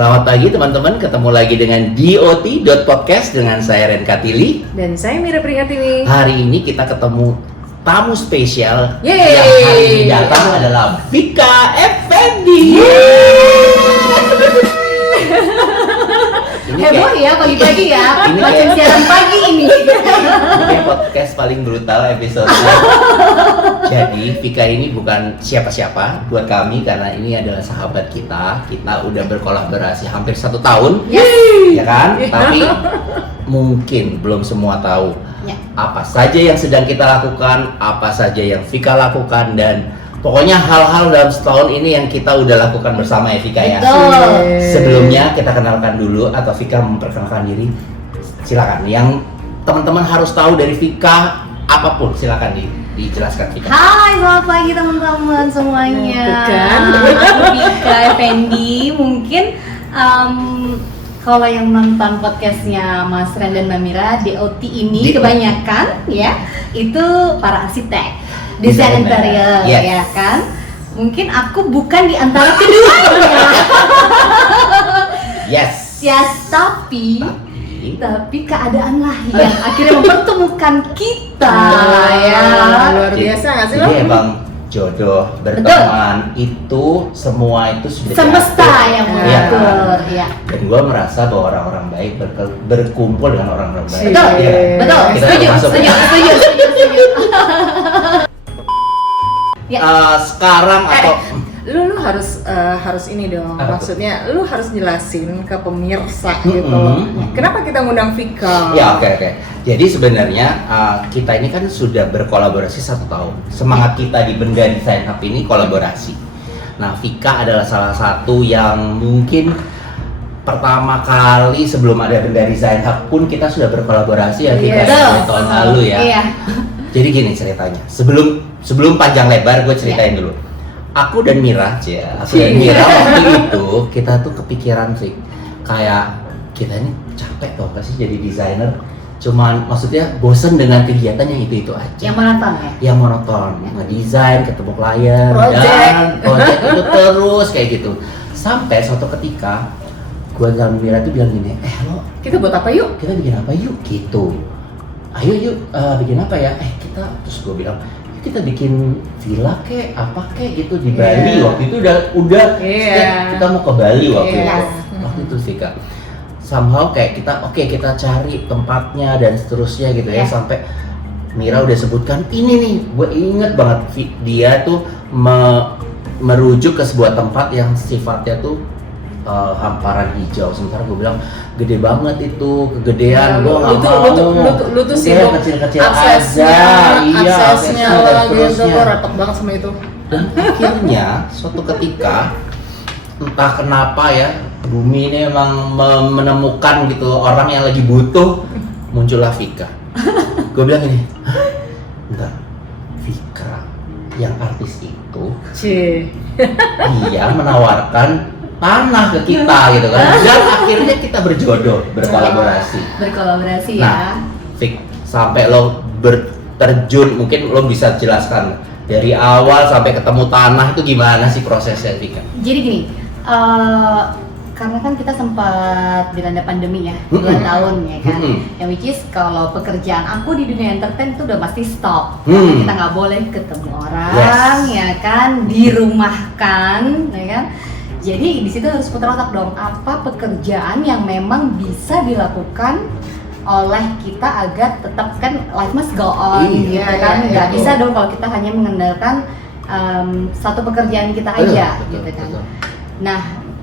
Selamat pagi teman-teman, ketemu lagi dengan DOT.podcast dengan saya Ren Katili. Dan saya Mira Prihatini. Hari ini kita ketemu tamu spesial. Yeay. Yang hari ini datang adalah Vika Effendi. Heboh ya pagi-pagi ya, Ini macam kayak- siaran pagi ini. Ini podcast paling brutal episode. Jadi Vika ini bukan siapa-siapa buat kami karena ini adalah sahabat kita. Kita udah berkolaborasi hampir 1 tahun, ya kan? Tapi mungkin belum semua tahu Ya. apa saja yang sedang kita lakukan, apa saja yang Vika lakukan, dan pokoknya hal-hal dalam setahun ini yang kita udah lakukan bersama ya Vika ya. Betul. Sebelumnya kita kenalkan dulu atau Vika memperkenalkan diri. Silakan. Yang teman-teman harus tahu dari Vika apapun silakan dijelaskan Vika. Hai, selamat pagi teman-teman semuanya. Nah, tuh kan. Aku Vika Effendi. Mungkin kalau yang nonton podcastnya Mas Ren dan Mbak Mira, DOT ini kebanyakan ya itu para arsitek, desain interior, Yes. ya kan? Mungkin aku bukan di antara keduanya. Yes. Yes, tapi keadaan lah yang akhirnya mempertemukan kita ya. Luar biasa nggak sih lo? Jadi emang jodoh, berteman itu semua itu sudah Semesta diatur. yang Iya mengatur, kan? ya. Dan gue merasa bahwa orang-orang baik berkumpul dengan orang-orang baik. Betul, Iya kan? betul. Kita Setuju, termasuk setuju, ya. setuju, setuju. Ya. Sekarang atau Lu harus ini dong. Apa tuh? Maksudnya lu harus jelasin ke pemirsa Mm-mm. gitu. Kenapa kita ngundang Vika? Ya oke. Jadi sebenarnya kita ini kan sudah berkolaborasi 1 tahun. Semangat kita di Benda Design Hub ini kolaborasi. Nah, Vika adalah salah satu yang mungkin pertama kali sebelum ada Benda Design Hub pun kita sudah berkolaborasi ya Vika Yes. dari tahun lalu ya. Iya. Jadi gini ceritanya. Sebelum panjang lebar gue ceritain dulu. Aku dan Mira waktu itu kita tuh kepikiran sih kayak kita ini capek tau gak sih jadi desainer, cuman maksudnya bosen dengan kegiatan yang itu aja, Yang monoton ya. yang monoton, ngedesain, ketemu klien, Project. dan project itu terus kayak gitu. Sampai suatu ketika gue dan Mira tuh bilang gini, lo Kita buat apa yuk? kita bikin apa yuk gitu, ayo yuk bikin apa ya, kita terus gue bilang kita bikin villa kek apa kek gitu di Bali. Yeah. Waktu itu udah Yeah. kita mau ke Bali waktu Yeah. itu. Waktu itu sih Kak, somehow kayak kita cari tempatnya dan seterusnya gitu ya, Yeah. sampai Mira udah sebutkan ini nih, gue inget banget dia tuh merujuk ke sebuah tempat yang sifatnya tuh hamparan hijau. Sementara gue bilang gede banget itu, kegedean, gue nggak mau. Lu tuh sih Udah lo kecil-kecil aksesnya, aja, iya, aksesnya dan lo gitu, seterusnya. gue repot banget sama itu. Dan akhirnya suatu ketika entah kenapa ya, bumi ini emang menemukan gitu orang yang lagi butuh, muncullah Vika. Gue bilang ini, enggak, Vika yang artis itu dia menawarkan tanah ke kita gitu kan, dan akhirnya kita berjodoh, berkolaborasi. Berkolaborasi ya. Nah, Vik, sampai lo terjun, mungkin lo bisa jelaskan dari awal sampai ketemu tanah itu gimana sih prosesnya, Vika? Jadi gini, karena kan kita sempat dilanda pandemi ya, 2 tahun ya kan. Yang which is kalau pekerjaan aku di dunia entertain itu udah pasti stop. Karena kita nggak boleh ketemu orang, Yes. ya kan, dirumahkan, ya kan. Jadi di situ harus putar otak dong, apa pekerjaan yang memang bisa dilakukan oleh kita agar tetap kan life must go on, Iya, gitu kan. Nggak betul. bisa dong kalau kita hanya mengandalkan satu pekerjaan kita aja, Betul, gitu kan. betul. Nah,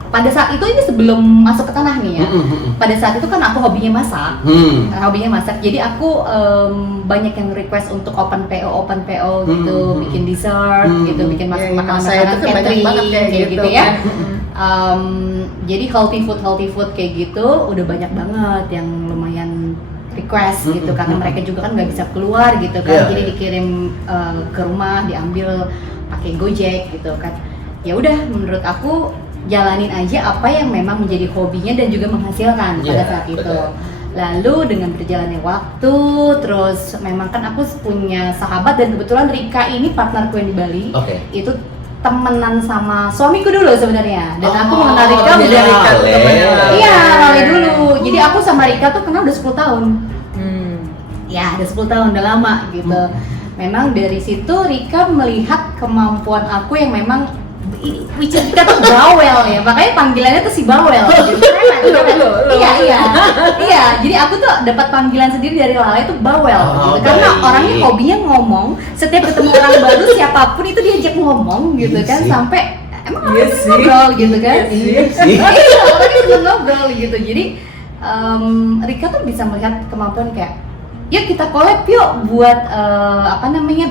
pada saat itu ini sebelum masuk ke tanah nih ya. Pada saat itu kan aku hobinya masak. Hobinya masak. Jadi aku banyak yang request untuk open PO gitu, bikin dessert gitu, bikin Ya, makanan saya itu kan banyak catering banget kayak gitu ya. kan. Jadi healthy food kayak gitu udah banyak banget yang lumayan request gitu karena mereka juga kan nggak bisa keluar gitu kan. Yeah. Jadi dikirim ke rumah, diambil pakai Gojek gitu kan. Ya udah, menurut aku jalanin aja apa yang memang menjadi hobinya dan juga menghasilkan pada Yeah, saat itu. betul. Lalu dengan berjalannya waktu, terus memang kan aku punya sahabat dan kebetulan Rika ini partnerku yang di Bali. Oke. Itu temenan sama suamiku dulu sebenarnya, dan aku mengenal Rika jadi udah Rika tuh temennya Lale. iya Lale dulu. Jadi aku sama Rika tuh kenal udah 10 tahun. Ya, udah 10 tahun, udah lama gitu. Memang dari situ Rika melihat kemampuan aku yang memang which is Rika tuh bawel ya, makanya panggilannya tuh si bawel gitu. Iya, jadi aku tuh dapat panggilan sendiri dari Lale tuh bawel gitu. Karena baik. orangnya hobinya ngomong, setiap ketemu orang baru siapapun itu diajak ngomong gitu Iya kan, sih. sampai emang Iya orangnya sih. ngobrol gitu kan. Iya sih. Iya, orangnya seneng ngobrol gitu. Jadi Rika tuh bisa melihat kemampuan kayak, yuk kita collab yuk buat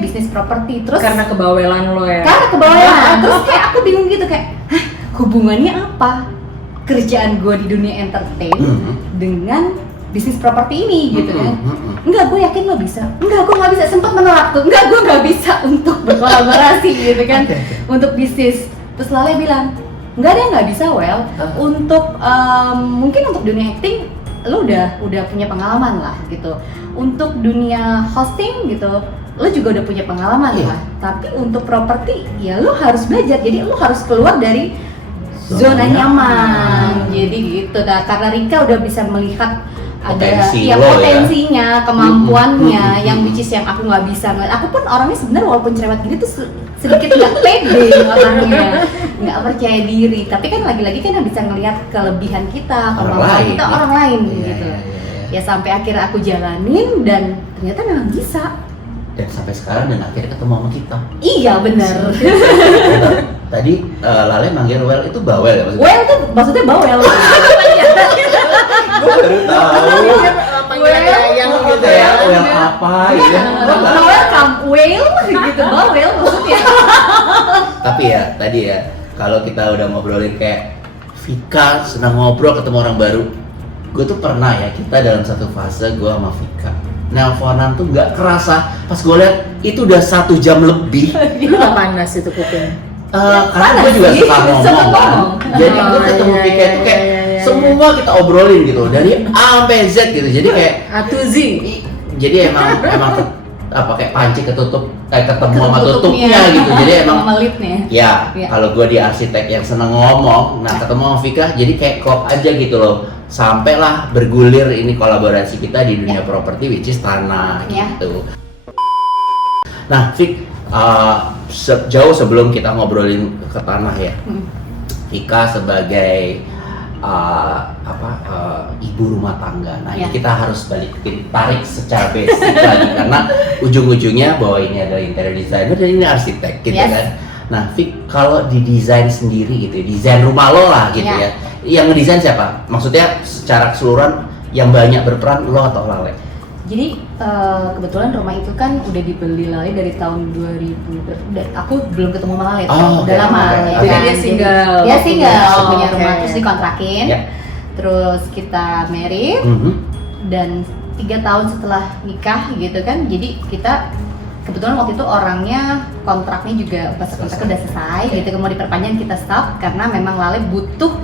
bisnis properti. Terus Karena kebawelan lo ya. karena kebawahan, terus kayak aku bingung gitu kayak, hah, hubungannya apa kerjaan gue di dunia entertain dengan bisnis properti ini gitu kan? Enggak, gue yakin lo bisa. Enggak, gue nggak bisa. Sempat menolak tuh. Enggak, gue nggak bisa untuk berkolaborasi gitu kan, untuk bisnis. Terus Lale bilang, enggak deh, nggak bisa. Well, untuk mungkin untuk dunia acting lo udah punya pengalaman lah gitu. Untuk dunia hosting gitu, lo juga udah punya pengalaman lah. Tapi untuk properti ya lo harus belajar. Jadi lo harus keluar dari zona nyaman. Jadi gitu. Nah, karena Rika udah bisa melihat Potensi ada lo ya. potensinya, kemampuannya yang which is yang aku nggak bisa ngeliat. Aku pun orangnya sebenarnya walaupun cerewet gini tuh sedikit nggak pede orangnya, nggak percaya diri. Tapi kan lagi-lagi kan yang bisa ngelihat kelebihan kita, kemampuan kita orang lain gitu. Ya sampai akhirnya aku jalanin dan ternyata memang bisa. Dan sampai sekarang dan akhirnya ketemu sama kita. Iya benar. Tadi Lale manggil Well itu bawel ya maksudnya? Well tuh maksudnya bawel. Gue baru tahu. Panggilan yang gitu ya. Well apa gitu. Welcome, whale gitu, bawel maksudnya. Tapi ya tadi ya kalau kita udah ngobrolin kayak Vika senang ngobrol ketemu orang baru. Gue tuh pernah ya, kita dalam satu fase gue sama Vika nelponan tuh nggak kerasa. Pas gue lihat itu udah 1 jam lebih. Udah panas itu kuping. Karena gue juga sih, suka ngomong suka kan. ngomong. Jadi gue ketemu iya, Vika itu kayak iya. semua kita obrolin gitu dari A sampai Z gitu. Jadi kayak Atuzi. jadi emang kayak panci ketemu sama Tutupnya. tutupnya gitu. Jadi emang sama lidnya. ya, Iya. kalau gue di arsitek yang seneng ngomong, nah ketemu sama Vika jadi kayak klop aja gitu loh. Sampailah bergulir ini kolaborasi kita di dunia properti which is tanah Ya. gitu. Nah, Vik, jauh sebelum kita ngobrolin ke tanah ya, Vika sebagai ibu rumah tangga. Nah, Ya. ini kita harus tarik secara basic lagi karena ujung-ujungnya bahwa ini adalah interior designer dan ini arsitek gitu Yes. kan. Nah, Vik, kalau di desain sendiri gitu, desain rumah lo lah gitu Ya. ya. Yang ngedesain siapa? Maksudnya secara keseluruhan yang banyak berperan lo atau Lale? Jadi kebetulan rumah itu kan udah dibeli Lale dari tahun 2000. Aku belum ketemu sama Lale, Oh, udah oke, lama. oke. Ya Jadi kan? dia single. Dia single, Oh, punya oke. rumah terus dikontrakin. Ya. Terus kita married dan 3 tahun setelah nikah gitu kan. Jadi kita kebetulan waktu itu orangnya kontraknya juga pas kontraknya udah selesai gitu, mau diperpanjang kita stop karena memang Lale butuh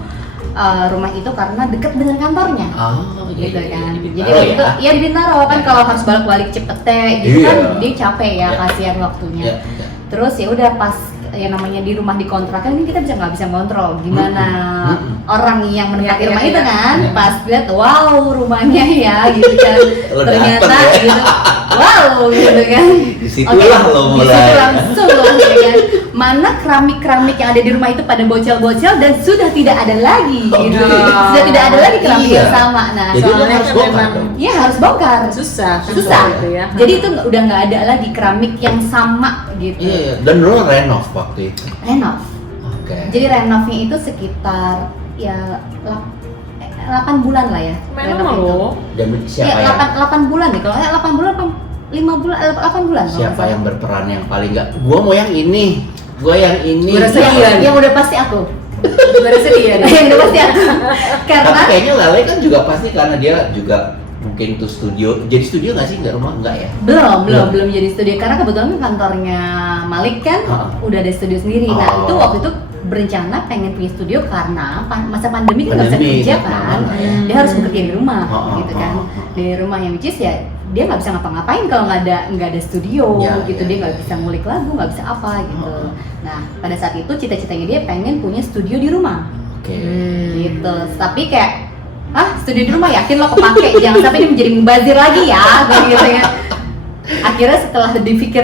rumah itu karena dekat dengan kantornya. Oh, Gitu kan. Jadi Bintaro waktu itu ya? ya di Bintaro kan, Ya. kalau harus balik-balik cepet gitu Iya. kan dia capek ya, Ya. kasihan waktunya. Ya, ya. Terus ya udah pas yang namanya di rumah dikontrakan ini kita nggak bisa ngontrol gimana orang yang menempati Ya, rumah ya, itu ya. kan. Ya. Pas lihat wow rumahnya ya gitu kan. Lo Ternyata dapet ya? gitu. Wow gitu kan. Disitulah Oke, lo di mulai. situ langsung lo ya kan. Mana keramik-keramik yang ada di rumah itu pada bocel-bocel dan sudah tidak ada lagi gitu. Oke. Sudah tidak ada lagi keramik Iya. yang sama. Nah, Jadi lo soalnya harus kan bongkar memang- dong. iya harus bongkar. Susah kan Susah. gitu ya. Jadi itu udah nggak ada lagi keramik yang sama gitu. Iya, dan lo renov waktu itu. Renov. Oke. Jadi renovnya itu sekitar ya 8 bulan lah ya. Main renov sama itu. lo. Dan siapa Ya, yang 8 bulan nih. Kalau 8 bulan apa 5 bulan 8 bulan. kalau siapa nggak yang salah. berperan yang paling nggak? Gua mau yang ini. Gua yang ini. Gua rasa Yang- iya. yang udah pasti aku. Berasa dia deh. Yang udah pasti aku. Tapi Karena kayaknya Lale kan juga pasti karena dia juga mungkin itu studio. Jadi studio nggak sih? Nggak rumah? Nggak ya? belum jadi studio karena kebetulan kantornya Malik kan Ah. udah ada studio sendiri. Nah, Oh. itu waktu itu berencana pengen punya studio karena masa pandemi kan nggak bisa Pandemi, kerja kan. kan, dia harus bekerja di rumah gitu kan, Oh. di rumah yang which is ya dia nggak bisa ngapa-ngapain kalau nggak ada studio gitu, dia nggak bisa ngulik lagu, nggak bisa apa gitu. Nah pada saat itu cita-citanya dia pengen punya studio di rumah. Oke. Gitu, tapi kayak studio di rumah yakin lo kepake, jangan sampai ini menjadi mubazir lagi ya, gitu ya. Akhirnya setelah dipikir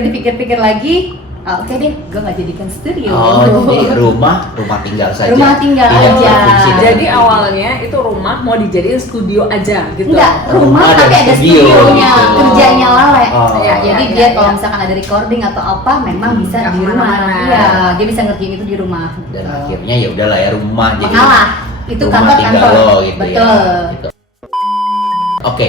lagi, oke deh, gue nggak jadikan studio. Jadi rumah tinggal saja. Rumah tinggal Tidak aja. berfungsi dengan Jadi itu. awalnya itu rumah mau dijadiin studio aja gitu. Enggak, rumah Rumah tapi dan ada studio, studionya, gitu. kerjanya Lale. Oh. Ya, jadi Iya, dia iya, kalau iya. misalkan ada recording atau apa, memang bisa Nggak di rumah. kemana-mana. Iya, dia bisa ngerjain itu di rumah. Dan akhirnya ya udahlah ya rumah jadi Mengalah, itu rumah kantor tinggal lo gitu betul. ya. Gitu. Oke,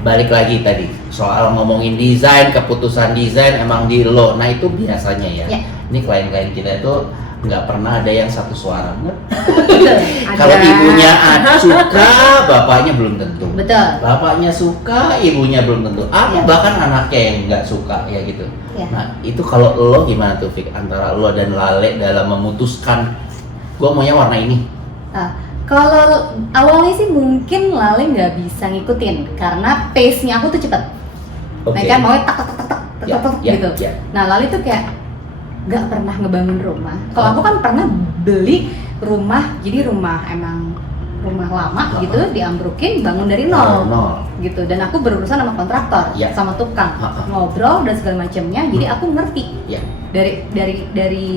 balik lagi tadi soal ngomongin desain, keputusan desain emang di lo. Nah itu biasanya ya. Ya. Ini klien-klien kita itu nggak pernah ada yang satu suara. Betul. Kalau ibunya suka, bapaknya belum tentu. Betul. Bapaknya suka, ibunya belum tentu. Atau Ya. bahkan anaknya yang nggak suka ya gitu. Ya. Nah itu kalau lo gimana tuh Fik, antara lo dan Lale dalam memutuskan gue maunya warna ini. Kalau awalnya sih mungkin Lale nggak bisa ngikutin karena pace-nya aku tuh cepet. Oke. Nah kan mau tak tak tak tak tak Ya, tak, tak, ya, gitu. ya. Nah Lale tuh kayak nggak pernah ngebangun rumah. Kalau aku kan pernah beli rumah, jadi rumah emang rumah lama gitu, diambrukin, bangun dari nol. Nol. Gitu. Dan aku berurusan sama kontraktor, Ya. sama tukang, Ha-ha. ngobrol dan segala macamnya. Jadi aku ngerti Ya. dari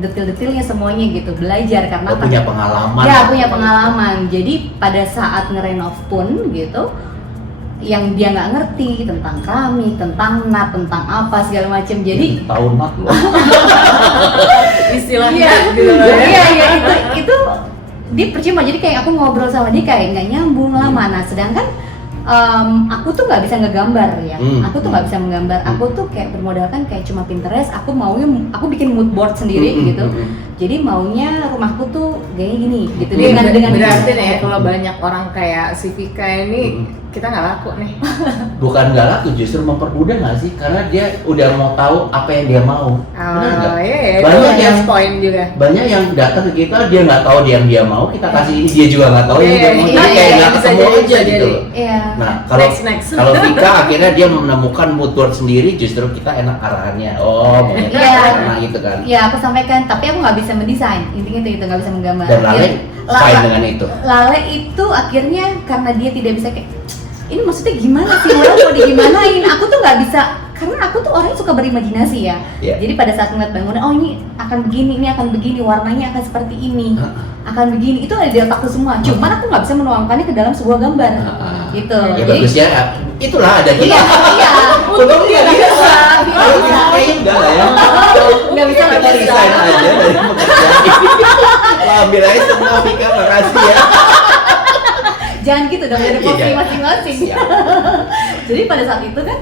detail-detailnya semuanya gitu, belajar karena Lo punya pengalaman. ya punya pengalaman. Jadi pada saat ngerenov pun gitu, yang dia nggak ngerti tentang keramik, tentang nat, tentang apa segala macam. Jadi tahun mat lo. Istilahnya iya, gitu loh ya. iya itu dia percuma. Jadi kayak aku ngobrol sama dia kayak nggak nyambung lama. Nah sedangkan aku tuh nggak bisa ngegambar ya. Aku tuh nggak bisa menggambar. Aku tuh kayak bermodalkan kayak cuma Pinterest. Aku bikin mood board sendiri gitu. Jadi maunya rumahku tuh gayanya gini gitu. Dengan berarti nih kalau banyak orang kayak si Vika ini kita nggak laku nih. Bukan nggak laku, justru mempermudah nggak sih? Karena dia udah mau tahu apa yang dia mau. Benar nggak? Iya, Banyak itu yang poin juga. Banyak yang datang ke kita, dia nggak tahu dia yang dia mau, kita kasih ini, dia juga nggak tahu yang dia Iya, mau. iya, Jadi kayak iya, nggak bisa ketemu jadi, aja bisa gitu. jadi. Iya. Nah, kalau Next. kalau Vika akhirnya dia menemukan mood board sendiri, justru kita enak arahannya. Oh, maunya Iya. karena gitu kan. Ya aku sampaikan, tapi aku nggak bisa mendesain. Intinya itu nggak bisa menggambar. Dan Lale Dia- fine dengan itu. Lale itu akhirnya karena dia tidak bisa kayak ini maksudnya gimana sih, mau digimanain? Aku tuh nggak bisa, karena aku tuh orangnya suka berimajinasi ya. Iya. Jadi pada saat ngeliat bangunan, oh ini akan begini, ini akan begini, warnanya akan seperti ini, akan begini. Itu ada di otakku semua. Cuman aku nggak bisa menuangkannya ke dalam sebuah gambar. Gitu. Ya Jadi bagus ya, itulah ada kita. iya, iya. Untung dia nggak bisa. Iya, Kalau bisa. kita kayaknya enggak lah ya. Nggak bisa, Kita nggak bisa. resign aja dari pekerjaan ini. Wah, ambil aja semua Vika, makasih ya. Jangan gitu dong, ada Iya, porsi iya. masing-masing. Siap. Jadi pada saat itu kan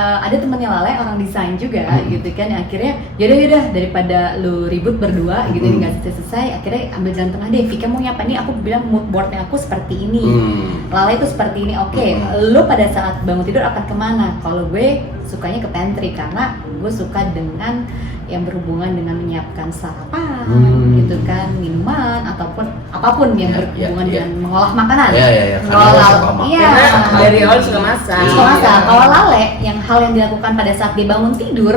ada temannya Lale orang desain juga gitu kan, yang akhirnya yaudah daripada lu ribut berdua gitu nggak selesai, akhirnya ambil jalan tengah deh. Vika mau apa nih, aku bilang mood boardnya aku seperti ini, Lale itu seperti ini. Oke, lu pada saat bangun tidur akan kemana? Kalau gue sukanya ke pantry karena gue suka dengan yang berhubungan dengan menyiapkan sarapan gitu kan, minuman ataupun apapun yang berhubungan dengan mengolah makanan. Iya. Kalau Karena iya, Karena dari awal suka masak. suka masak. Kalau Lale, yang hal yang dilakukan pada saat dia bangun tidur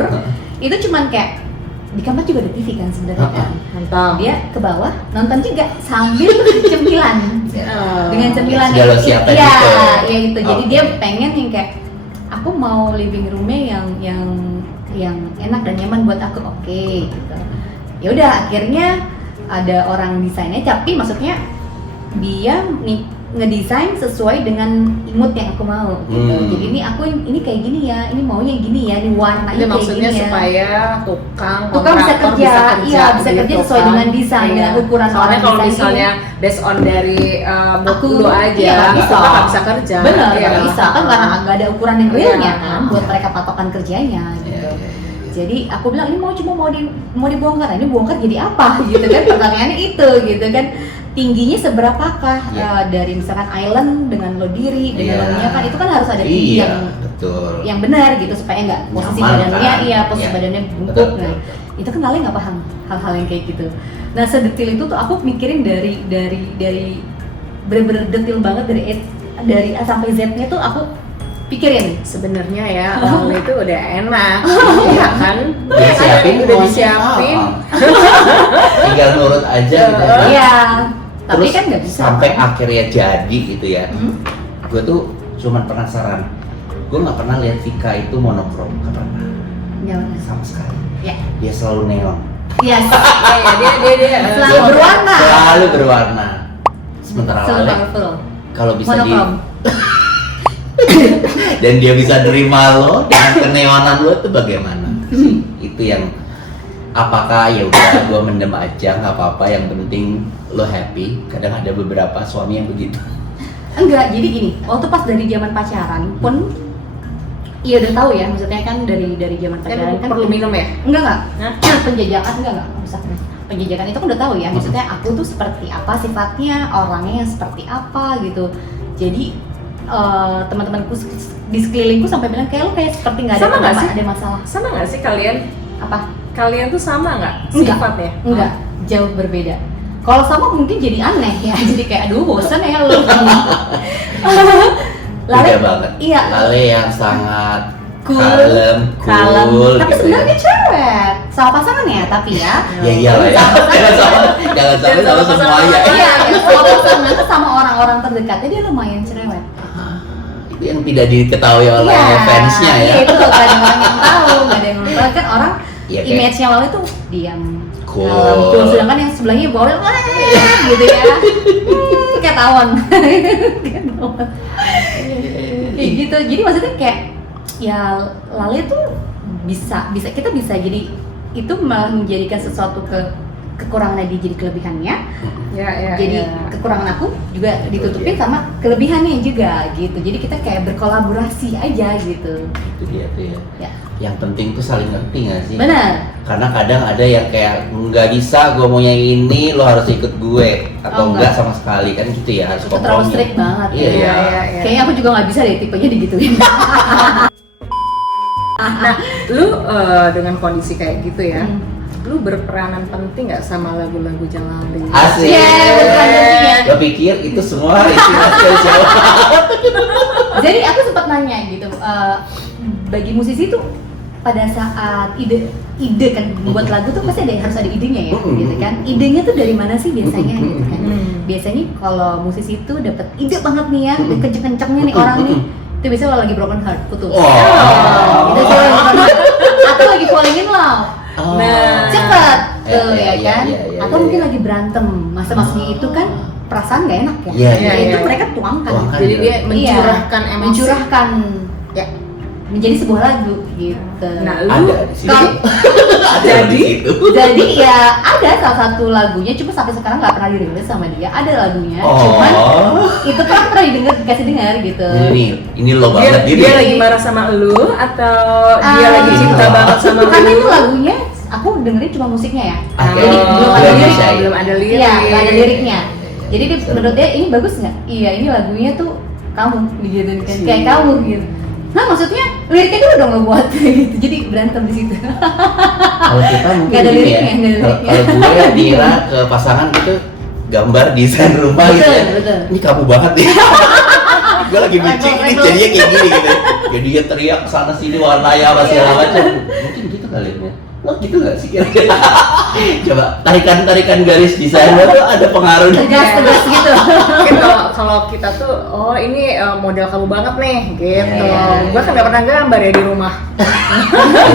itu cuman kayak di kamar juga ada TV kan sebenarnya kan. Mantap. Dia ke bawah nonton juga sambil cemilan. Dengan cemilan Segala siapin iya, gitu. ya itu. Jadi Oke. dia pengen yang kayak aku mau living roomnya yang enak dan nyaman buat aku, oke gitu. Ya udah akhirnya ada orang desainnya, tapi maksudnya dia ngedesain sesuai dengan mood yang aku mau gitu. Jadi ini kayak gini ya, ini maunya gini ya, ini warnanya Itu kayak maksudnya gini ya. supaya tukang Bisa kontraktor kerja, iya bisa gitu kerja sesuai kan. dengan desain, Iya. dengan ukuran Soalnya orang kalau desain misalnya based on dari mood Aku- lu aja, iya, nggak bisa. kita nggak bisa kerja. Bener, Iya. nggak bisa kan karena nggak ada ukuran yang realnya Iya. kan buat mereka patokan kerjanya gitu. Jadi aku bilang ini cuma mau dibongkar, nah, ini bongkar jadi apa gitu kan, pertanyaannya itu gitu kan. tingginya seberapakah Iya. dari misalkan island dengan lo diri dengan Iya. lo nya kan itu kan harus ada tinggi Iya, yang betul. benar gitu supaya nggak posisi Nyaman, badannya kan? iya posisi Iya. badannya Betul, bungkuk. betul, Nah betul. itu kan Lale nggak paham hal-hal yang kayak gitu. Nah sedetil itu tuh aku mikirin dari bener-bener detail banget dari A sampai Z-nya tuh aku pikirin. Sebenarnya ya Lale itu udah enak, ya kan? Udah disiapin, udah disiapin. Tinggal nurut aja gitu. Iya. Tapi Terus kan nggak bisa. sampai akhirnya jadi gitu ya. Hmm? Gue tuh cuman penasaran. Gue nggak pernah lihat Vika itu monokrom, nggak pernah Nggak. sama sekali. Ya. Dia selalu neon. Iya. Dia Selalu berwarna. Selalu berwarna. Sementara Selalu Lale colorful. kalau bisa Monokrom. dan dia bisa nerima lo dengan keneonan lo itu bagaimana sih? Itu yang apakah ya udah gue mendem aja nggak apa-apa, yang penting lo happy. Kadang ada beberapa suami yang begitu. Enggak, jadi gini, waktu pas dari zaman pacaran pun iya udah tahu ya, maksudnya kan dari zaman pacaran kan perlu minum ya? enggak Hah? penjajakan enggak usah. Penjajakan itu kan udah tahu ya, maksudnya aku tuh seperti apa sifatnya, orangnya yang seperti apa gitu. Jadi teman-temanku di sekelilingku sampai bilang kayak lu kayak seperti nggak ada Sama nggak sih? ada masalah. Sama nggak sih kalian? Apa? Kalian tuh sama nggak Enggak. sifatnya? Enggak, jauh berbeda. Kalau sama mungkin jadi aneh ya, jadi kayak aduh bosan ya lu. Beda banget. Iya. Lale yang sangat Cool. kalem, Kalem, cool, tapi gitu sebenarnya ya. cerewet sama pasangan ya, tapi ya. Ya iyalah ya. Jangan sampai sama semuanya. Iya, sama pasangan tuh sama orang-orang terdekatnya dia lumayan cerewet. Itu yang tidak diketahui oleh Iya, fansnya ya. Iya itu gak ada orang yang tahu, gak ada yang tahu kan orang Iya, kayak- image-nya Lale tuh diam, Cool. kalem, cool. Sedangkan yang sebelahnya bawel, gitu ya, kayak tawon, kayak tawon. Kayak gitu. Jadi maksudnya kayak ya Lale tuh bisa kita bisa jadi itu malah menjadikan sesuatu kekurangannya dia jadi kelebihannya. Ya. Jadi kekurangan aku juga ditutupin sama kelebihannya juga gitu. Jadi kita kayak berkolaborasi aja gitu. Itu dia tuh ya. Ya. Yang penting tuh saling ngerti nggak sih? Benar. Karena kadang ada yang kayak nggak bisa, gue maunya ini, lo harus ikut gue atau Oh, enggak enggak. sama sekali kan gitu ya, harus Itu terlalu kompromi. strict banget. Iya, ya. iya. Kayaknya aku juga nggak bisa deh tipenya digituin. Nah, lu dengan kondisi kayak gitu ya, Hmm. lu berperanan penting nggak sama lagu-lagu Jalali? Asik. Iya, bukan penting ya. Gue pikir itu semua inspirasi dari siapa? Jadi aku sempat nanya gitu, bagi musisi tuh pada saat ide kan membuat lagu tuh pasti harus ada idenya ya, gitu kan? Idenya tuh dari mana sih biasanya gitu kan? Biasanya kalau musisi itu dapat ide banget nih ya, kenceng-kencengnya nih orang nih, itu biasanya kalau lagi broken heart, putus. Oh. Itu sih broken heart. Atau lagi falling in love, Oh. Nah. cepet tuh Iya, ya iya, kan? iya, iya, Atau iya. mungkin lagi berantem, masa-masanya itu kan perasaan gak enak ya? Iya, iya, Nah, itu iya. mereka tuangkan. Tuangkan. Jadi dia Iya, mencurahkan emosi. mencurahkan Ya. menjadi sebuah lagu gitu. Nah, lu Ada di situ. Kalau- Ada di situ. jadi ya ada salah satu lagunya, cuma sampai sekarang nggak pernah dirilis sama dia. Ada lagunya, cuman Oh. itu kan pernah dikasih dengar gitu. Ini lo dia, banget dia ini. lagi marah sama lu atau dia Ah, lagi cinta banget sama lu? Karena itu lagunya aku dengerin cuma musiknya ya. Ah, Jadi oh, belum ada lirik. bisa ya. belum ada lirik. Iya, nggak ada liriknya. Jadi dia, menurut dia ini bagus nggak? Iya, ini lagunya tuh kamu gitu kan, kayak kamu gitu. Nah maksudnya liriknya dulu dong lo buat gitu. Jadi berantem di situ. Kalau kita mungkin Nggak ada gini liriknya, nggak ada Kalau liriknya. gue Mira ke pasangan gitu gambar desain rumah gitu Betul, ya. betul. Ini kamu banget nih. Gue lagi bincang ini Regol. jadinya kayak gini gitu. Jadi dia teriak sana sini warnanya apa segala macam. Mungkin gitu kali ya. Lo gitu nggak sih kira-kira? Coba tarikan garis desain lo tuh ada pengaruhnya. Tegas gitu. Mungkin kalau kita tuh, oh ini model kamu banget nih, gitu. Iya. Gua kan nggak pernah gambar ya di rumah,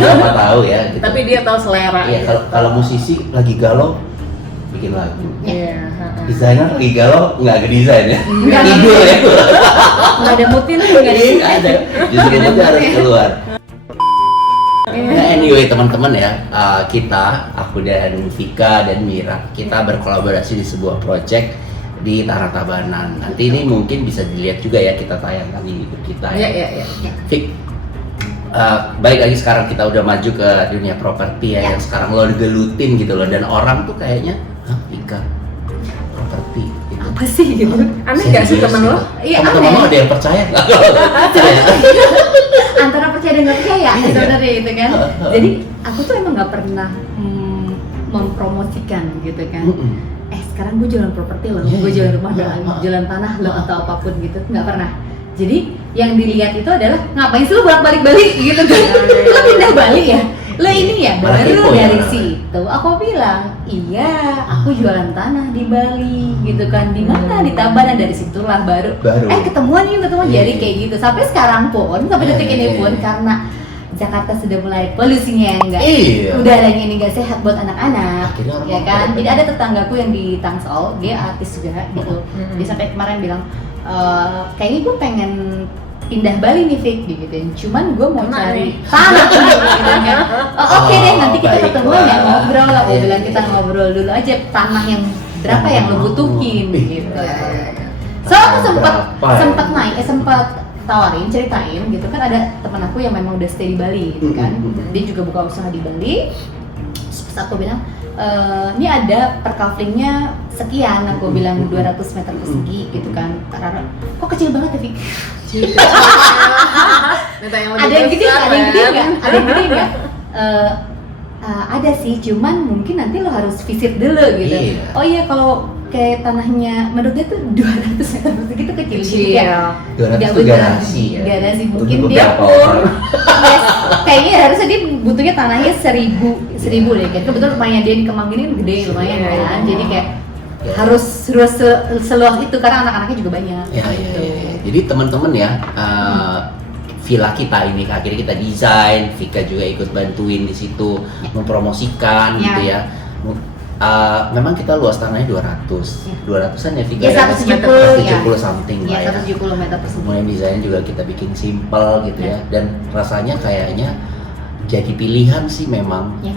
Siapa tahu ya. Gitu. tapi dia tahu selera. Iya, kalau musisi lagi galau bikin lagu. Iya. Desainer lagi galau nggak ada desain ya. Nggak. Tidur ya. Nggak ada moodnya nih, nggak ada Iya, moodnya. ada. Justru itu harus keluar. Nah, anyway teman-teman ya, aku dan Vika dan Mira, kita berkolaborasi di sebuah project di Tanah Tabanan. Nanti ini mungkin bisa dilihat juga ya, kita tayangkan di YouTube kita ya. Iya. Vik, balik lagi sekarang kita udah maju ke dunia properti ya, yang sekarang lo gelutin gitu loh, dan orang tuh kayaknya, hah Vika, properti, apa sih gitu. Aneh nggak sih temen lo? Iya, Temen-temen aneh. lo ada yang percaya nggak? Antara percaya dan nggak percaya Iya. sebenarnya gitu kan. Jadi aku tuh emang nggak pernah mempromosikan gitu kan. Sekarang gue jualan properti loh, Iya, gue iya. jualan rumah jualan tanah loh atau apapun gitu, nggak pernah. Jadi yang dilihat itu adalah ngapain sih lu bolak-balik Bali gitu kan? Lu pindah Bali ya? Lu ini ya? Malah Baru kepo ya. dari situ aku bilang, iya aku jualan tanah di Bali gitu kan. Di mana? Di Tabanan. Dari situlah baru. Ketemuan Iya, jadi iya. kayak gitu. Sampai sekarang pun, sampai Iya, detik ini iya, pun iya. karena Jakarta sudah mulai polusinya yang enggak, Iya. udaranya ini enggak sehat buat anak-anak, Akhirnya orang ya mau kan? pada- Jadi ada tetanggaku yang di Tangsel, dia artis juga gitu. Dia sampai kemarin bilang, kayaknya gue pengen pindah Bali nih Fik, gituin. Cuman gue mau Tanah cari nih. tanah gitu kan. Oke deh, nanti kita baiklah. ketemuan ya ngobrol lah. Gue Iya, bilang iya, kita iya. ngobrol dulu aja tanah yang berapa yang lo butuhin gitu. Iya. So aku sempat Berapa ya? naik, sempat tawarin, ceritain gitu kan, ada teman aku yang memang udah stay di Bali gitu kan. Dia juga buka usaha di Bali. Terus aku bilang, ini ada per kaflingnya sekian, aku bilang 200 meter persegi gitu kan. Karena kok kecil banget ya Fik? Minta yang lebih Ada yang gede besar, nggak? Ada yang gede kan? nggak? Ada yang gede nggak? Ada sih, cuman mungkin nanti lo harus visit dulu gitu. Iya. Oh iya, kalau kayak tanahnya menurut dia tuh 200 meter persegi itu kecil gitu Kecil. ya. 200 Nggak itu beneran. garasi ya. Garasi, mungkin Untuk dia beberapa pun. orang. Yes, kayaknya harusnya dia butuhnya tanahnya 1000 deh kan. Kebetulan rumahnya dia di Kemang ini kan gede lumayan Iya. kan. Jadi kayak Ya. harus seluas itu karena anak-anaknya juga banyak. Ya, ya, gitu. ya, ya. Jadi teman-teman ya, villa kita ini akhirnya kita desain, Vika juga ikut bantuin di situ, mempromosikan Ya. gitu ya. Memang kita luas tanahnya 200, Ya. 200-an ya Vika. Ya 170 ya. 170 something Ya, lah ya. 170 meter persegi. Kemudian desain juga kita bikin simple gitu ya, Ya. dan rasanya kayaknya jadi pilihan sih memang Ya.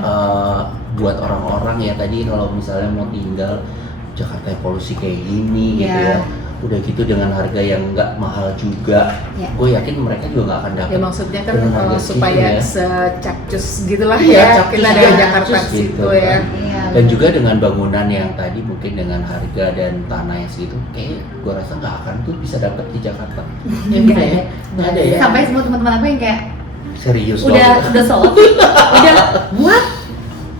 buat orang-orang ya tadi kalau misalnya mau tinggal Jakarta yang polusi kayak gini gitu Ya. ya, udah gitu dengan harga yang nggak mahal juga, Ya. gue yakin mereka juga nggak akan dapat. Ya maksudnya kan dengan harga supaya segini ya. secapcus gitulah Iya, ya capcus kita ya, dari Jakarta capcus ke situ gitu ya. kan. Iya. Dan juga dengan bangunan yang tadi mungkin dengan harga dan tanah yang segitu, kayak gue rasa nggak akan tuh bisa dapat di Jakarta. Ya, Nggak gitu ada. ya. Nggak ada ya. Sampai semua teman-teman aku yang kayak Serius udah sold, udah what?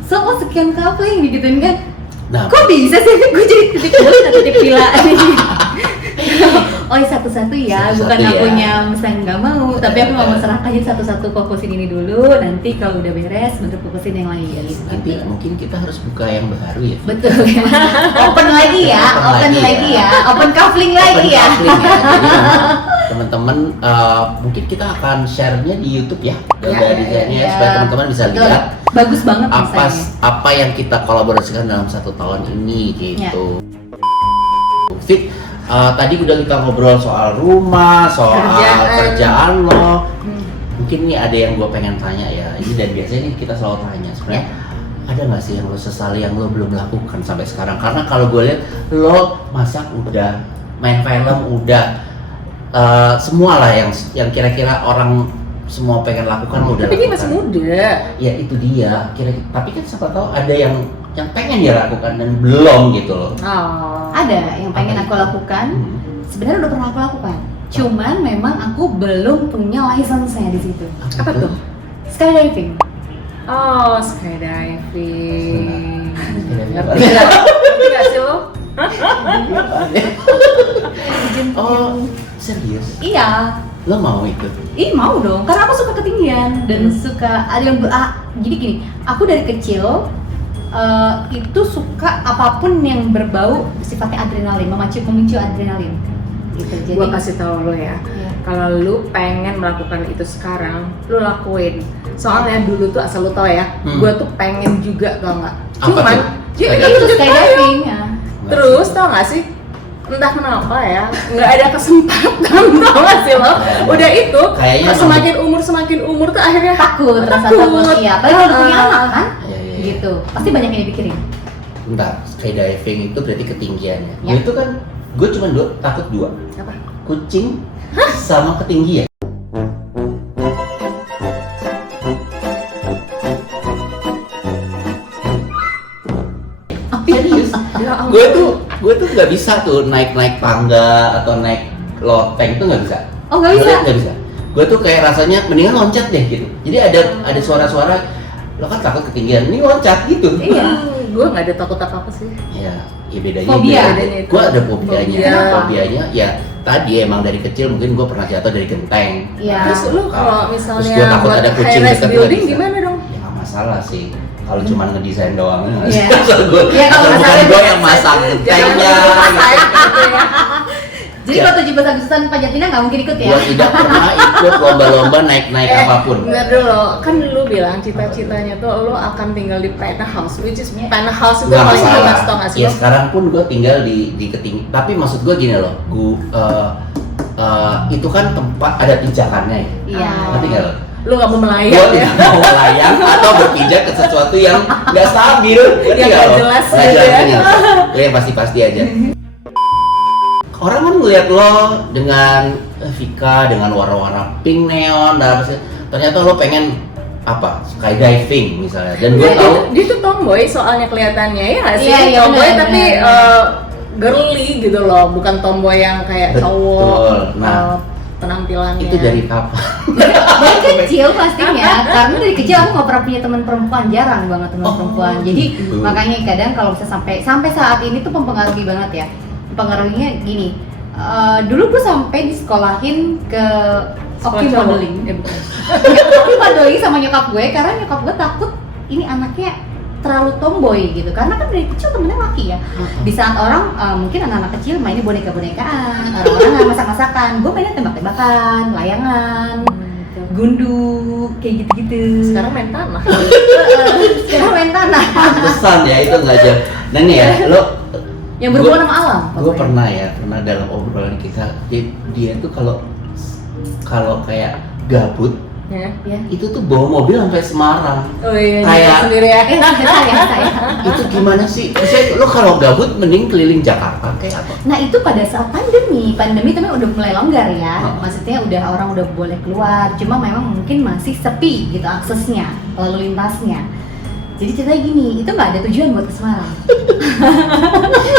So sekian kafling digituin kan? Nah, Kok bisa sih? Gue jadi titik balik atau titik pila nih. Oh ya satu-satu ya, Satu-satu bukan ya. akunya misalnya nggak mau, tapi aku nggak mau serahkan jadi satu-satu fokusin ini dulu, nanti kalau udah beres baru fokusin yang lain gitu. nanti mungkin kita harus buka yang baru ya. Betul ya. Open lagi ya, Open open lagi lagi ya. ya, open kafling lagi Open ya. coupling ya. Jadi memang teman-teman mungkin kita akan share-nya di YouTube ya, gambar desainnya ya. supaya teman-teman bisa Betul. lihat Bagus banget apa desainnya. apa yang kita kolaborasikan dalam 1 tahun ini gitu. Fik, tadi udah kita ngobrol soal rumah, soal kerjaan lo. Mungkin nih ada yang gue pengen tanya ya. Ini dan biasanya nih kita selalu tanya sebenarnya. Ada nggak sih yang lo sesali yang lo belum lakukan sampai sekarang? Karena kalau gue lihat lo masak udah, main film udah, semua lah yang kira-kira orang semua pengen lakukan lo udah Tapi dia lakukan. masih muda. Ya itu dia. Tapi kan siapa tahu ada yang pengen dia lakukan dan belum gitu loh. Oh. Ada yang pengen Apa aku itu? lakukan, sebenarnya udah pernah aku lakukan. Cuman memang aku belum punya license-nya di situ. Apa tuh? Skydiving. Oh, skydiving. Skydiving. Ngerti nggak? Ngerti nggak sih lo? Oh, serius? Iya. Lo mau ikut? Ih mau dong, karena aku suka ketinggian dan suka ada yang jadi gini, aku dari kecil itu suka apapun yang berbau sifatnya adrenalin, memicu adrenalin. Gitu. Jadi Gua kasih tahu lo ya. Iya. Kalau lu pengen melakukan itu sekarang, lu lakuin. Soalnya dulu tuh asal lu tau ya, gua tuh pengen juga tau nggak. Apa Cuman, tuh? itu skydiving ya. terus tau nggak sih? Entah kenapa ya, nggak ada kesempatan tau nggak sih lo? Udah itu, Kayaknya semakin umur tuh akhirnya Takut, rasa takut. Iya, apalagi kalau udah punya anak kan, Iya, iya, iya. gitu. Pasti banyak yang dipikirin. Bentar, skydiving itu berarti ketinggiannya. Ya. Gue itu kan, gue cuma takut 2, Apa? kucing sama ketinggian. Serius? Ya ampun. gue tuh nggak bisa tuh naik tangga atau naik loteng tuh nggak bisa. Oh nggak bisa? Nggak bisa. Gue tuh kayak rasanya mendingan loncat deh gitu. Jadi ada suara-suara, lo kan takut ketinggian, ini loncat gitu. Iya. Gue nggak ada takut apa sih. Ya bedanya. Fobia. Gue ada fobianya. Fobia. Fobianya ya tadi emang dari kecil mungkin gue pernah jatuh dari genteng. Iya. Terus lu kalau Terus misalnya gua takut buat ada kucing high-rise dekat, nggak building bisa. gimana dong? Ya nggak masalah sih. Kalau cuma ngedesain doang ya. Iya. Asal gue, Iya, kalau bukan misalnya gue yang masang gentengnya. Jadi Ya. kalau 17 Agustusan Panjatina nggak mungkin ikut ya? Gue tidak pernah ikut lomba-lomba naik apapun. Bentar dulu, kan lu bilang cita-citanya tuh lu akan tinggal di penthouse, which is penthouse itu Nggak paling masalah. atas, tau nggak sih Ya lo? sekarang pun gue tinggal di ketinggi. Tapi maksud gue gini loh, itu kan tempat ada pijakannya ya. Iya. Ngerti nggak lo? Lu nggak mau Gue melayang ya? tidak mau melayang atau berpijak ke sesuatu yang nggak stabil. Ngerti Yang nggak nggak lo? jelas Nggak gitu jelas, ya. nggak jelas. Lo yang pasti-pasti aja. Orang kan ngeliat lo dengan Vika, dengan warna-warna pink neon, dan apa sih? Ternyata lo pengen apa? Skydiving misalnya. Dan gue Dia, tahu dia tuh tomboy soalnya kelihatannya ya nggak sih? Iya, iya, Tomboy benar, tapi benar. girly gitu loh, bukan tomboy yang kayak Betul. cowok. Nah, penampilannya. itu dari kapan? Dari kecil pastinya, karena dari kecil aku nggak pernah punya teman perempuan, jarang banget teman Oh, perempuan. Jadi gitu. makanya kadang kalau bisa sampai saat ini tuh mempengaruhi banget ya. Mempengaruhinya gini, dulu gue sampai disekolahin ke Oki Sekolah modeling. cowok. Bukan. Oki modeling sama nyokap gue karena nyokap gue takut ini anaknya terlalu tomboy gitu, karena kan dari kecil temennya laki ya. Di saat orang mungkin anak-anak kecil mainnya boneka-bonekaan, orang-orang masak-masakan, gue mainnya tembak-tembakan, layangan, gundu, kayak gitu-gitu. Sekarang main tanah. Sekarang main tanah Pantesan ya itu nggak jauh. Nah nih ya, lo yang berhubungan sama alam. gue pernah dalam obrolan kita dia tuh kalau kayak gabut Ya. Ya. itu tuh bawa mobil sampai Semarang. Oh iya, Kayak- sendiri ya. Saya. Itu gimana sih? Maksudnya lo kalau gabut mending keliling Jakarta kayak apa? Nah itu pada saat pandemi tapi udah mulai longgar ya. Maksudnya orang udah boleh keluar, cuma memang mungkin masih sepi gitu aksesnya, lalu lintasnya. Jadi ceritanya gini, itu nggak ada tujuan buat ke Semarang.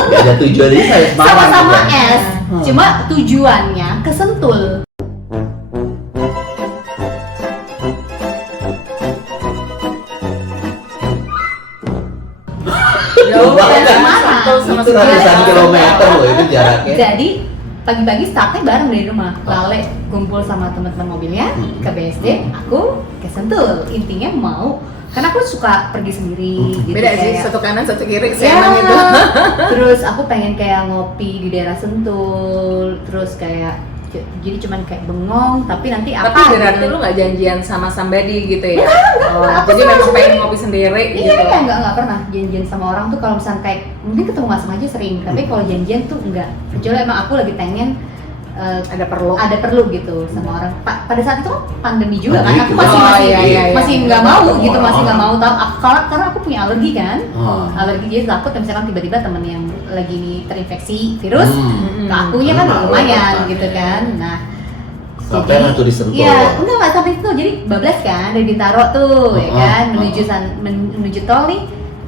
Gak ada tujuan ini kayak Semarang. Sama-sama gitu. es, cuma tujuannya ke Sentul. Jauh banget. dari Semarang. Sentul sama Itu ratusan Semarang. kilometer loh itu jaraknya. Jadi pagi-pagi startnya bareng dari rumah. Lale kumpul sama teman-teman mobilnya ke BSD, aku ke Sentul. Intinya mau, karena aku suka pergi sendiri. Gitu, Beda sih, kayak- satu kanan satu kiri sih Ya, emang itu. terus aku pengen kayak ngopi di daerah Sentul, terus kayak jadi cuman kayak bengong, tapi nanti apa Tapi berarti gitu. lu nggak janjian sama somebody gitu ya? aku Jadi sama memang sendiri. pengen ngopi sendiri Iya, gitu. iya, nggak pernah janjian sama orang tuh. Kalau misalnya kayak mungkin ketemu nggak sengaja sering, tapi kalau janjian tuh enggak. Kecuali emang aku lagi pengen Ada perlu. ada perlu gitu sama orang. Pada saat itu kan pandemi juga kan, Pandemi aku juga. masih Oh, masih iya, iya, iya. masih nggak mau Ketemu gitu, masih nggak orang. mau tahu. Karena aku punya alergi kan, Oh. alergi, jadi takut misalkan tiba-tiba temen yang lagi terinfeksi virus, Hmm. ke akunya kan Malu, lumayan malu. gitu kan. Nah, Sampai jadi- lah tuh disentuh. Iya, enggak sampai itu. Jadi bablas kan, dari ditaruh tuh, ya kan, menuju tol nih.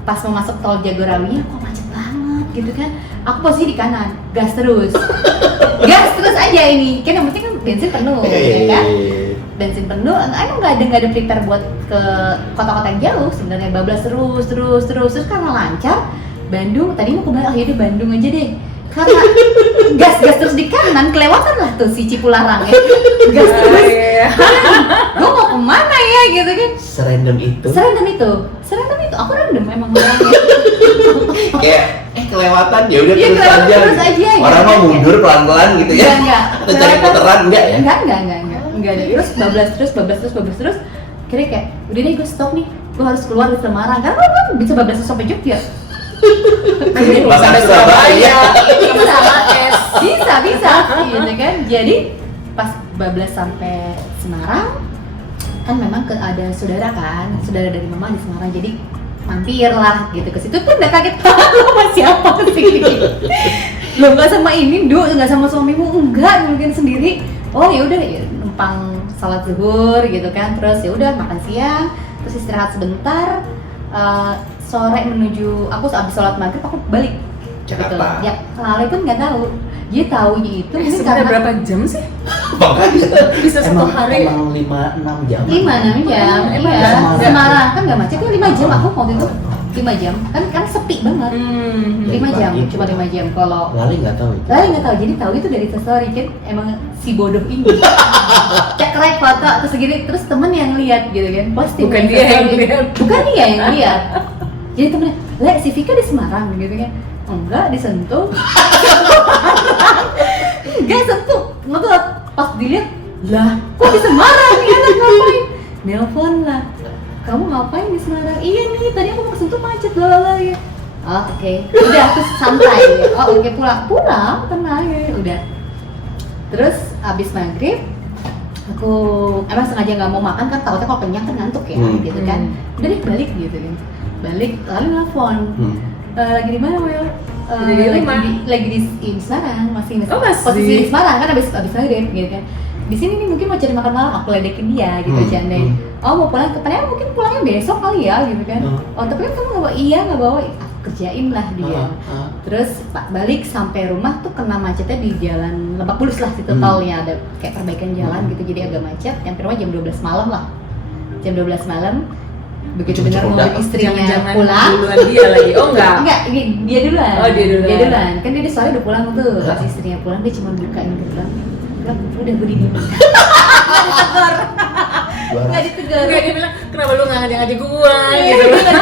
Pas mau masuk tol Jagorawi, kok macet banget gitu kan. Aku posisi di kanan, gas terus, gas terus aja ini. Kan yang penting kan bensin penuh, ya kan. Bensin penuh, emang nggak ada prepare buat ke kota-kota yang jauh. Sebenarnya bablas terus karena lancar. Bandung, tadi mau ke Bandung, yaudah Bandung aja deh. Karena gas terus di kanan, kelewatan lah tuh si Cipularang ya. Gas terus. Iya. Gue mau kemana ya gitu kan. Serandom itu. Serandom itu, aku random emang orangnya. Kayak kelewatan ya udah Iya, terus kelewatan aja. terus aja, gitu. Orang mau mundur pelan-pelan gitu ya. Enggak. Atau cari putaran enggak ya? Enggak ada. Terus bablas terus. Kira kayak, udah deh gue stop nih. Gue harus keluar dari Semarang. Karena gue bisa bablas terus sampai Jogja. Mending Bahkan sampai Surabaya. Bisa es. Bisa gitu kan. Jadi pas bablas sampai Semarang kan memang ada saudara dari mama di Semarang, jadi mampir lah gitu ke situ. Tuh udah kaget, lo sama siapa sih? Lo nggak sama ini, nggak sama suamimu? Enggak, mungkin sendiri. Oh ya udah, ya, numpang salat zuhur gitu kan, terus ya udah makan siang, terus istirahat sebentar. Sore menuju, aku abis sholat maghrib aku balik Jakarta. Betul. Ya, Lale pun nggak tahu. Dia taunya itu mungkin Sebenarnya karena berapa jam sih? Makanya Bisa satu hari. emang 5-6 jam. 5-6 jam. Emang Iya. Semarang. Semarang kan nggak macet, 5 jam aku waktu itu. 5 jam kan karena sepi banget. 5 jam, pagi. cuma 5 jam. Kalau Lali nggak tahu itu. Lali nggak tahu, jadi tahu itu dari story kan emang si bodoh ini. Cekrek foto terus segini, terus temen yang lihat gitu kan, posting. Bukan di dia yang story. lihat. Bukan dia yang lihat. Jadi temennya, Le, si Vika di Semarang gitu kan. Enggak, di Sentul. Enggak, Sentul. Ngetot. Pas dilihat, lah, kok di Semarang ya, ngapain? Nelpon lah. Kamu ngapain di Semarang? Iya nih, tadi aku mau ke Sentul macet, lalala ya. Oh, oke. Udah, terus santai. Oh, oke, pulang, tenang ya, udah. Terus abis maghrib, aku emang sengaja nggak mau makan kan takutnya kalau kenyang kan ngantuk ya, gitu kan. Udah deh balik gitu kan. Balik, lalu nelfon. Lagi di mana, Wel? Lagi di Semarang, masih Oh, masih? posisi di Semarang kan abis maghrib gitu kan. Di sini nih mungkin mau cari makan malam, aku ledekin dia gitu candai. Oh mau pulang, kepannya mungkin pulangnya besok kali ya gitu kan. Oh tapi kan kamu nggak bawa, iya nggak bawa, aku kerjain lah dia. Terus balik sampai rumah tuh kena macetnya di jalan Lebak Bulus lah, situ tolnya ada kayak perbaikan jalan gitu, jadi agak macet. Nyampe rumah jam 12 malam lah, jam 12 malam. Begitu dengar mobil istrinya Jangan pulang, duluan dia lagi. Oh enggak. enggak, ini dia duluan. Oh, dia duluan. Kan dia di sore udah pulang tuh. Pas istrinya pulang dia cuma bukain gerbang. Udah gue di mana? Enggak ditegur. Enggak, dia bilang, kenapa lu nggak ngajak-ngajak gua gitu. Enggak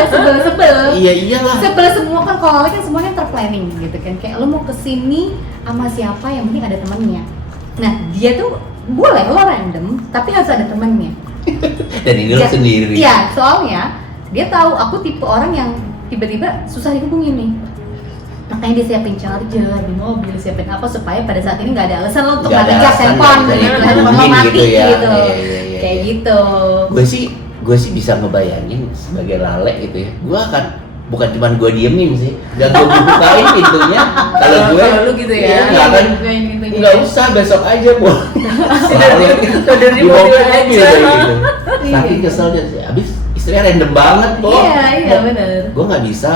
ditegur, udah sebel. Iya iyalah. Sebel semua kan, kalau kan semuanya terplanning gitu kan. Kayak lu mau kesini sama siapa, yang penting ada temannya. Nah, dia tuh boleh lo random, tapi harus ada temannya. Dan ini lo sendiri. Iya, soalnya dia tahu aku tipe orang yang tiba-tiba susah dihubungin nih. Makanya dia siapin charger di mobil, siapin apa supaya pada saat ini nggak ada alasan lo untuk Nggak ada nggak ngecas alasan, handphone nggak gitu, bisa handphone lo dihubungin mati gitu ya. gitu. Iya. Kayak gitu. Gue sih bisa ngebayangin sebagai Lale gitu ya. Gue akan bukan cuma gue diemin sih, gak gue bukain pintunya. Kalau gue, Kalau lu gitu ya. nggak akan, nggak usah besok aja bu. Dari Di mobil mobil aja. gitu. Saking keselnya sih. Abis istrinya random banget kok. Iya benar. Gue nggak bisa.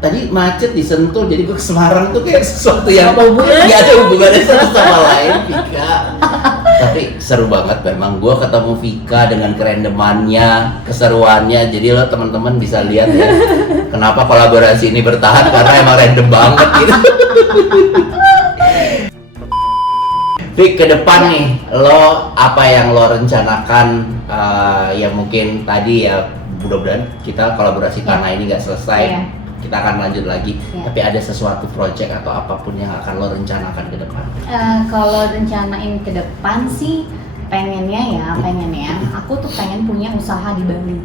Tadi macet di Sentul, jadi gue ke Semarang tuh kayak sesuatu yang Apa hubungannya? nggak ada hubungannya satu sama lain, Vika. Tapi seru banget memang, gue ketemu Vika dengan kerandomannya, keseruannya. Jadi lo teman-teman bisa lihat ya, kenapa kolaborasi ini bertahan, karena emang random banget gitu. Vik, ke depan nih, lo apa yang lo rencanakan? Ya mungkin tadi ya, mudah-mudahan kita kolaborasi karena ini nggak selesai. Iya. Kita akan lanjut lagi, Ya. tapi ada sesuatu project atau apapun yang akan lo rencanakan ke depan. Kalau rencanain ke depan sih pengennya aku tuh pengen punya usaha di Bali.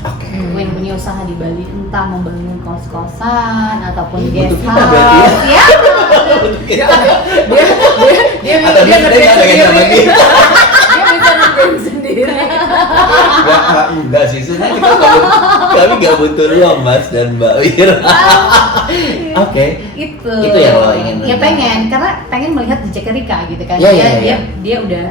Oke. Pengen punya usaha di Bali, entah membangun kos-kosan ataupun Ih, guest butuh kita berarti ya. house. Ya. Atau dia nggak pengen sama kita? Dia bisa ngerjain sendiri. Enggak sih, sebenarnya kami nggak butuh lo Mas dan Mbak Wira. Oke. Itu yang lo ingin. Ya pengen, karena pengen melihat jejak Rika gitu kan. Ya, ya. Dia udah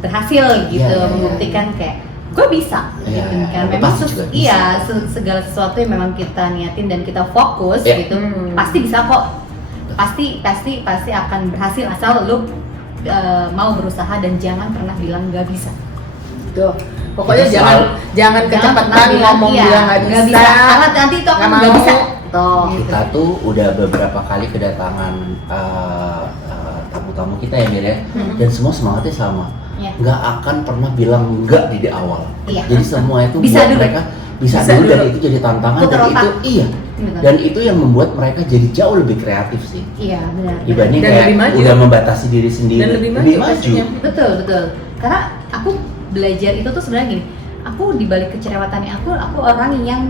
berhasil gitu, Ya. membuktikan kayak gue bisa Ya, gitu kan. lo Memang pasti juga bisa. iya, segala sesuatu yang memang kita niatin dan kita fokus Ya. gitu, pasti bisa kok. Pasti akan berhasil asal lu mau berusaha dan jangan pernah bilang nggak bisa. Tuh. Pokoknya Itu jangan kecepatan ngomong iya, bilang nggak bisa. Karena nanti itu akan Nggak nggak mau. bisa. Tuh. Kita tuh udah beberapa kali kedatangan tamu-tamu kita ya Mir ya, dan semua semangatnya sama. Iya. Nggak akan pernah bilang enggak di awal. Iya. Jadi semua itu Bisa buat dulu. mereka bisa Bisa dulu dan dulu. itu jadi tantangan Putar dan otak. itu iya. Betul. Dan itu yang membuat mereka jadi jauh lebih kreatif sih. Iya benar. Dibanding Dan kayak lebih maju. udah membatasi diri sendiri. Dan lebih maju pastinya. Betul. Karena aku belajar itu tuh sebenarnya gini. Aku dibalik kecerewatannya aku orang yang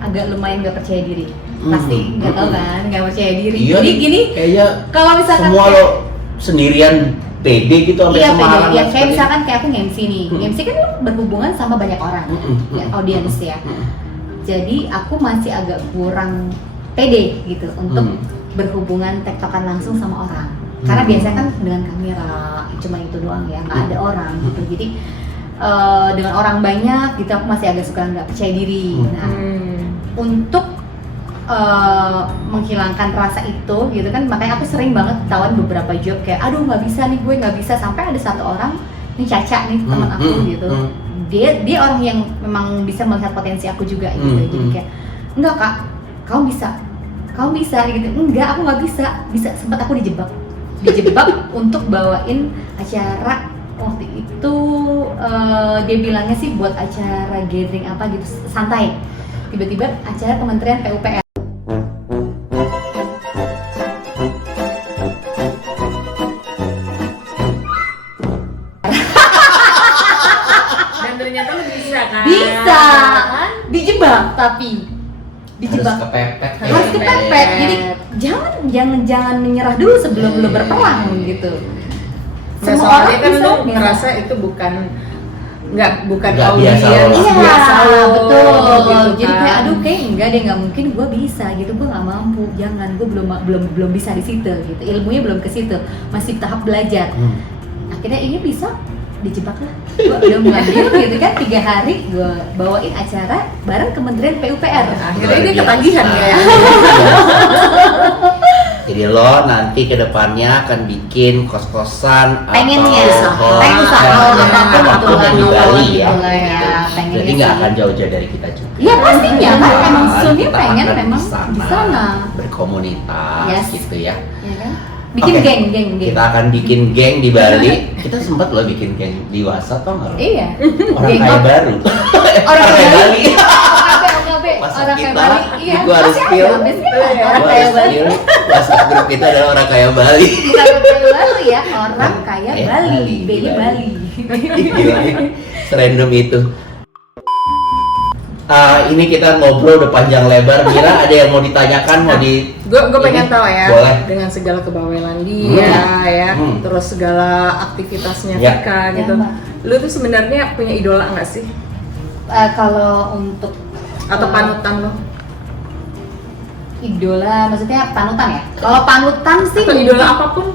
agak lumayan gak percaya diri. Pasti nggak tahu kan, nggak percaya diri. Iya, Jadi gini, kayaknya kalau misalkan semua kayak- lo sendirian pede gitu sampai iya Semarang. pede. Ya dan kayak sebagainya. misalkan kayak aku MC nih. MC kan lu berhubungan sama banyak orang, ya, audiens ya. Jadi aku masih agak kurang pede gitu untuk berhubungan tektokan langsung sama orang. Karena biasanya kan dengan kamera, cuma itu doang ya, nggak ada orang gitu. Jadi dengan orang banyak gitu aku masih agak suka nggak percaya diri. Nah, untuk menghilangkan rasa itu gitu kan, makanya aku sering banget tawan beberapa job kayak aduh nggak bisa nih, gue nggak bisa, sampai ada satu orang nih, Caca nih teman aku gitu, dia orang yang memang bisa melihat potensi aku juga gitu, jadi kayak enggak Kak, kamu bisa gitu, enggak aku nggak bisa sempat aku dijebak untuk bawain acara waktu itu, dia bilangnya sih buat acara gathering apa gitu santai, tiba-tiba acara Kementerian PUPR. Dan ternyata lu bisa kan? Bisa, dijebak tapi dijebak. Harus Kepepet. Jadi jangan menyerah dulu sebelum lu berperang gitu. Nah, Semua soalnya orang kan bisa lu menyerah. ngerasa itu bukan Nggak audiens biasa lo. Iya, biasa lo, betul. gitu Jadi kan. kayak aduh kayak enggak deh, nggak mungkin gue bisa gitu, gue nggak mampu, jangan, gue belum bisa di situ gitu, ilmunya belum ke situ, masih tahap belajar. Akhirnya ini bisa dijebak lah, gue udah ngambil gitu kan 3 hari gue bawain acara bareng Kementerian PUPR. Akhirnya dia ketagihan ya. Jadi lo nanti kedepannya akan bikin kos-kosan Pengennya, atau pengen usaha apapun kebetulan di Bali ya. pengennya Jadi nggak sih. akan jauh-jauh dari kita juga. Iya pastinya kan, emang Sunnya Kita pengen akan memang di di sana. berkomunitas Yes. gitu ya. Ya kan? Bikin Oke. geng. Kita akan bikin geng di Bali. Kita sempat loh bikin geng di Wasa, tau nggak lo? Iya. Orang Geng kaya apa? baru. Orang kaya kaya Bali. OKB, Masa orang kaya kita, Bali. Iya. gua harus Masih spill. ada, biasanya ada Gua orang kaya harus Bali. spill. WhatsApp grup kita adalah orang kaya Bali. Bukan orang kaya Bali ya, orang kaya Kaya Bali. Bali, B-nya Bali. Bali. Gila ya, serandom itu. Ini kita ngobrol udah panjang lebar. Mira ada yang mau ditanyakan, mau di? Gue pengen Ini? tahu ya, Boleh. dengan segala kebawelan dia ya, terus segala aktivitasnya Ya. Vika gitu. Ya, Mbak. Lu tuh sebenarnya punya idola nggak sih? Kalau untuk Atau panutan lo? idola, maksudnya panutan ya? Kalau panutan sih Atau idola apapun?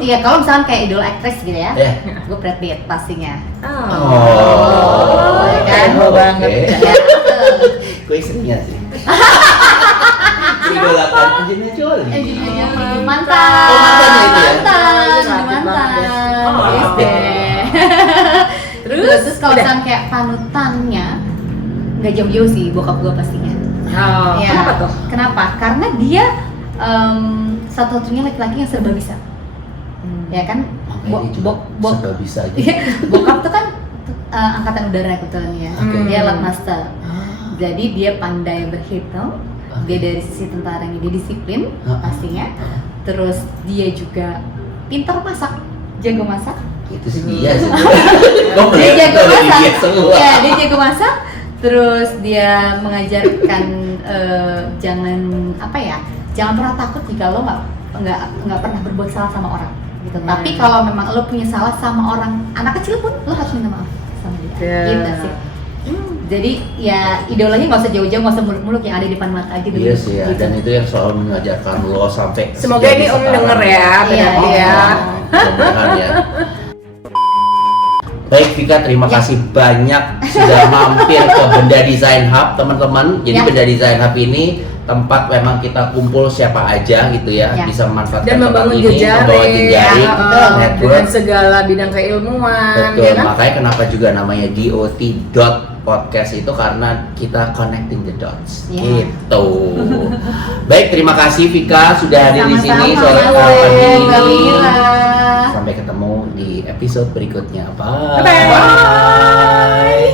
Iya, kalau misalkan kayak idola aktris gitu ya, Ya. gue Brad Pitt pastinya. Oh, ya kan? Emo banget. Oke. Ya, betul. Gue istrinya sih. Idolakan Angelina Jolie. Angelina Jolie, mantan. Oh, mantannya itu ya? Mantan. Oh, Yes, oke. deh. Terus kalau Udah. misalkan kayak panutannya nggak jauh-jauh sih, bokap gue pastinya. Oh, Ya. kenapa tuh? Kenapa? Karena dia satu-satunya laki-laki yang serba bisa. Ya kan? Makanya dia juga serba bisa aja. Bokap tuh kan angkatan udara kebetulan ya. Oke. Dia Lat Master. Jadi dia pandai berhitung. Dia dari sisi tentaranya dia disiplin pastinya. Terus dia juga pintar masak, jago masak. Itu sih dia sih. Dia jago masak. Dia semua. Ya, dia jago masak. Terus dia mengajarkan jangan pernah takut jika lo nggak pernah berbuat salah sama orang gitu. Tapi kalau memang lo punya salah sama orang, anak kecil pun lo harus minta maaf sama dia. Gitu sih. Jadi ya idolanya nggak usah jauh-jauh, nggak usah muluk-muluk, yang ada di depan mata aja dulu. Iya sih ya, gitu. dan itu yang selalu mengajarkan lo sampai Semoga sejauh ini Om sekarang. denger ya, berarti Iya. ya. Mudah-mudahan ya. Baik Vika, terima Ya. kasih banyak sudah mampir ke Benda Design Hub teman-teman. Jadi Ya. Benda Design Hub ini tempat memang kita kumpul siapa aja gitu ya, Ya. bisa memanfaatkan Dan tempat membangun ini, jejaring, membawa jejaring, betul. network. dengan segala bidang keilmuan, Betul, ya kan? makanya kenapa juga namanya DOT podcast itu karena kita connecting the dots. Ya. Gitu. Baik, terima kasih Vika sudah hadir di sini Sama-sama, sore Mbak pagi Mbak ini. Mira. Sampai ketemu di episode berikutnya. Bye. Bye.